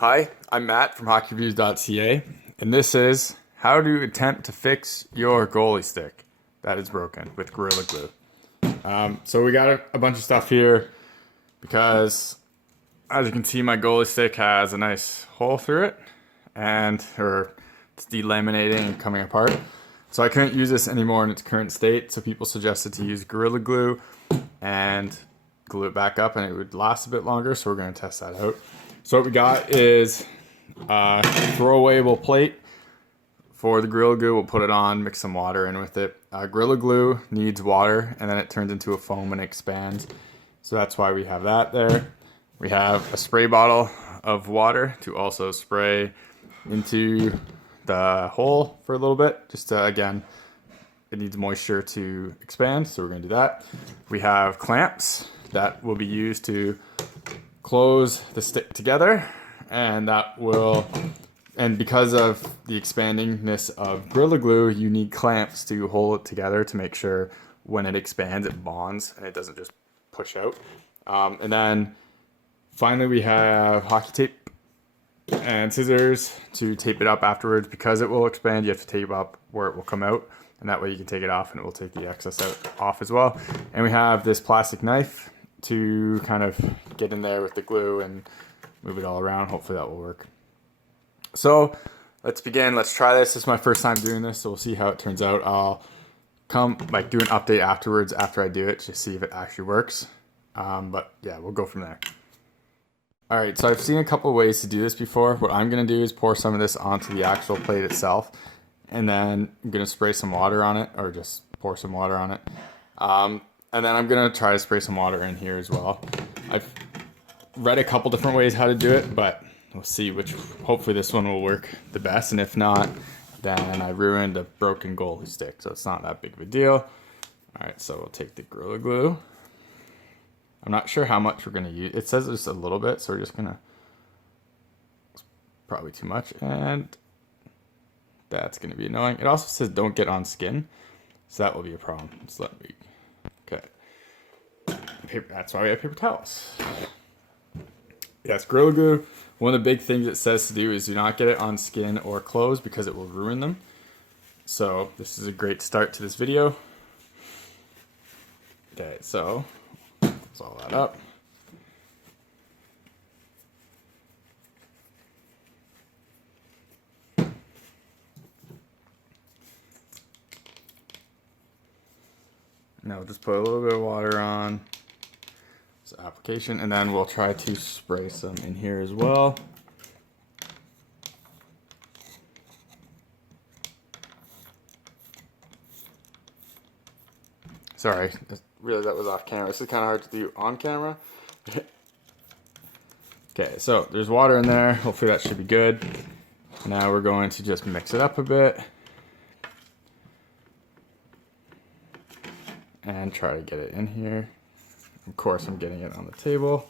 Hi, I'm Matt from hockeyreviews.ca, and this is how to attempt to fix your goalie stick that is broken with Gorilla Glue. So we got a bunch of stuff here because, as you can see, my goalie stick has a nice hole through it, or it's delaminating and coming apart. So I couldn't use this anymore in its current state, so people suggested to use Gorilla Glue and glue it back up and it would last a bit longer, so we're going to test that out. So what we got is a throwawayable plate for the Gorilla Glue. We'll put it on, mix some water in with it. Gorilla Glue needs water and then it turns into a foam and expands. So that's why we have that there. We have a spray bottle of water to also spray into the hole for a little bit. Just to, again, it needs moisture to expand, so we're going to do that. We have clamps that will be used to close the stick together, and because of the expandingness of Gorilla Glue, you need clamps to hold it together to make sure when it expands it bonds and it doesn't just push out. And then finally we have hockey tape and scissors to tape it up afterwards. Because it will expand, you have to tape up where it will come out, and that way you can take it off and it will take the excess off as well. And we have this plastic knife to kind of get in there with the glue and move it all around. Hopefully that will work. So let's begin. Let's try this. This is my first time doing this, so we'll see how it turns out. I'll do an update afterwards after I do it to see if it actually works. But yeah, we'll go from there. All right, so I've seen a couple ways to do this before. What I'm gonna do is pour some of this onto the actual plate itself, and then I'm gonna spray some water on it, or just pour some water on it. And then I'm gonna try to spray some water in here as well. I've read a couple different ways how to do it, but we'll see hopefully this one will work the best. And if not, then I ruined a broken goalie stick, so it's not that big of a deal. All right, so we'll take the Gorilla Glue. I'm not sure how much we're gonna use. It says just a little bit, so we're just gonna, probably too much, and that's gonna be annoying. It also says don't get on skin, so that will be a problem. Just let me, okay. That's why we have paper towels. Yes, Gorilla Glue, one of the big things it says to do is do not get it on skin or clothes because it will ruin them. So this is a great start to this video. Okay, so close all that up. Now we'll just put a little bit of water on this application, and then we'll try to spray some in here as well. Sorry, I realized that was off camera. This is kind of hard to do on camera. Okay, so there's water in there. Hopefully that should be good. Now we're going to just mix it up a bit and try to get it in here. Of course, I'm getting it on the table.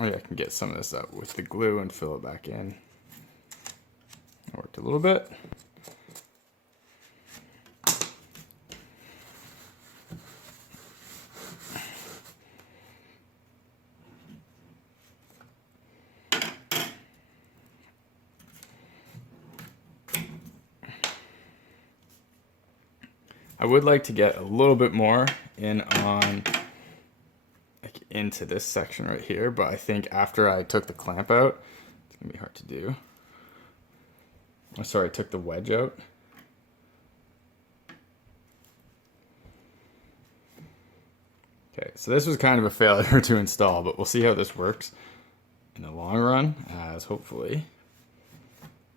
Oh yeah, I can get some of this up with the glue and fill it back in. It worked a little bit. I would like to get a little bit more in on into this section right here, but I think after I took the clamp out, it's gonna be hard to do. Oh, sorry, I took the wedge out. Okay, so this was kind of a failure to install, but we'll see how this works in the long run, as hopefully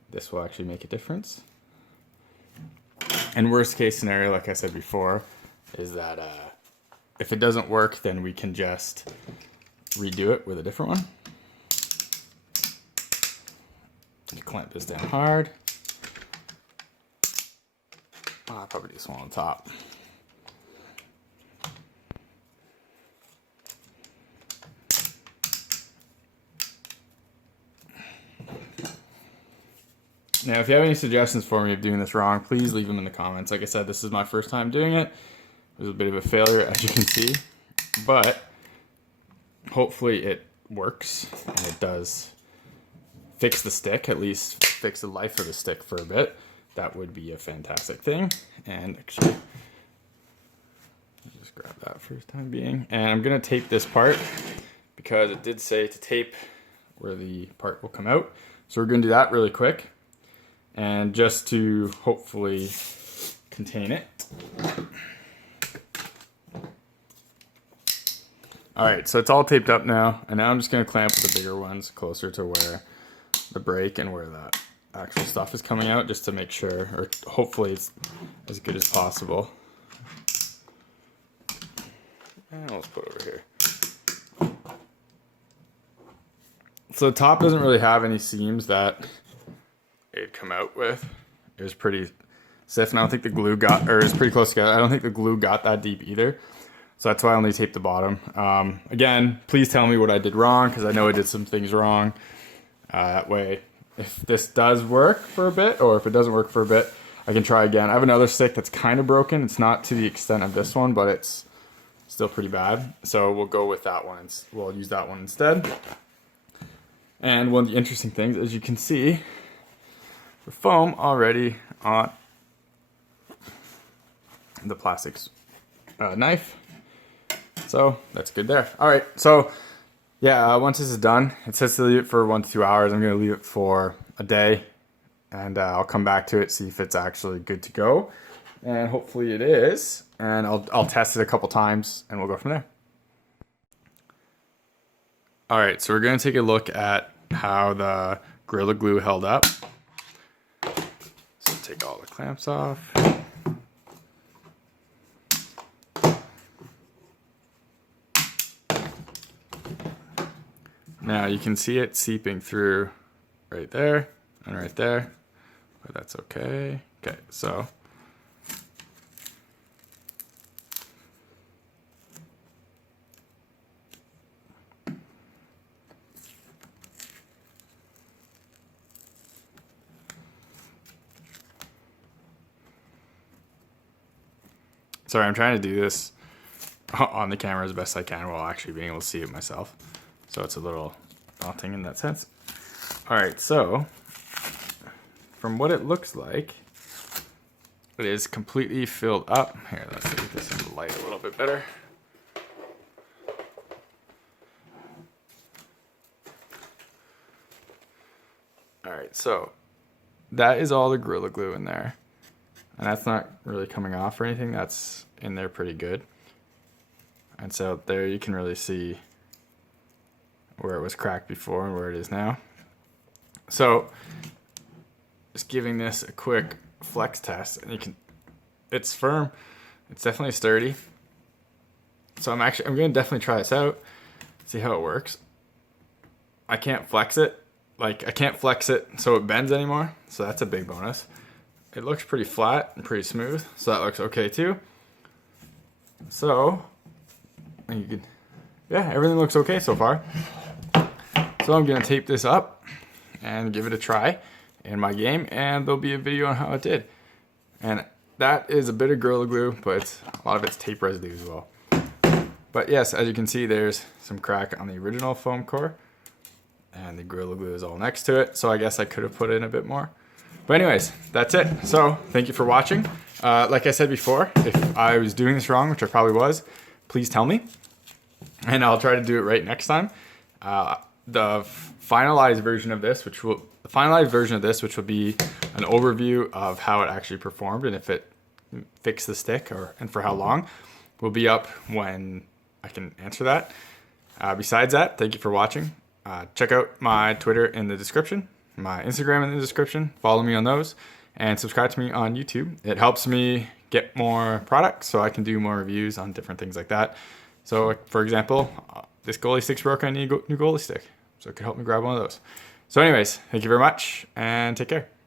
this will actually make a difference. And worst case scenario, like I said before, is that if it doesn't work, then we can just redo it with a different one. You clamp this down hard. I'll probably do this one on top. Now, if you have any suggestions for me of doing this wrong, please leave them in the comments. Like I said, this is my first time doing it. It was a bit of a failure, as you can see, but hopefully it works and it does fix the stick, at least fix the life of the stick for a bit. That would be a fantastic thing. And actually, just grab that for the time being. And I'm gonna tape this part because it did say to tape where the part will come out. So we're gonna do that really quick. And just to hopefully contain it. All right, so it's all taped up now, and now I'm just gonna clamp the bigger ones closer to where the break and where that actual stuff is coming out, just to make sure, or hopefully it's as good as possible. And let's put it over here. So the top doesn't really have any seams that it'd come out with. It was pretty stiff, and I don't think the glue got, or it's pretty close together. I don't think the glue got that deep either. So that's why I only taped the bottom. Again, please tell me what I did wrong, because I know I did some things wrong. That way, if this does work for a bit, or if it doesn't work for a bit, I can try again. I have another stick that's kind of broken. It's not to the extent of this one, but it's still pretty bad. So we'll go with that one. We'll use that one instead. And one of the interesting things, as you can see, the foam already on the plastics knife. So that's good there. All right, so yeah, once this is done, it says to leave it for 1 to 2 hours. I'm gonna leave it for a day, and I'll come back to it, see if it's actually good to go. And hopefully it is, and I'll test it a couple times, and we'll go from there. All right, so we're gonna take a look at how the Gorilla Glue held up. So take all the clamps off. Now you can see it seeping through right there and right there, but that's okay. Okay, so sorry, I'm trying to do this on the camera as best I can while actually being able to see it myself. So it's a little daunting in that sense. All right, so from what it looks like, it is completely filled up. Here, let's get this in the light a little bit better. All right, so that is all the Gorilla Glue in there. And that's not really coming off or anything. That's in there pretty good. And so there you can really see where it was cracked before and where it is now. So just giving this a quick flex test, and it's firm. It's definitely sturdy. So I'm gonna definitely try this out, see how it works. I can't flex it. I can't flex it so it bends anymore. So that's a big bonus. It looks pretty flat and pretty smooth. So that looks okay too. So yeah, everything looks okay so far. So I'm gonna tape this up and give it a try in my game, and there'll be a video on how it did. And that is a bit of Gorilla Glue, but a lot of it's tape residue as well. But yes, as you can see, there's some crack on the original foam core, and the Gorilla Glue is all next to it. So I guess I could have put in a bit more. But anyways, that's it. So thank you for watching. Like I said before, if I was doing this wrong, which I probably was, please tell me, and I'll try to do it right next time. The finalized version of this, which will be an overview of how it actually performed and if it fixed the stick and for how long, will be up when I can answer that. Besides that, thank you for watching. Check out my Twitter in the description, my Instagram in the description. Follow me on those, and subscribe to me on YouTube. It helps me get more products so I can do more reviews on different things like that. So for example, this goalie stick's broken, I need a new goalie stick. So it could help me grab one of those. So anyways, thank you very much and take care.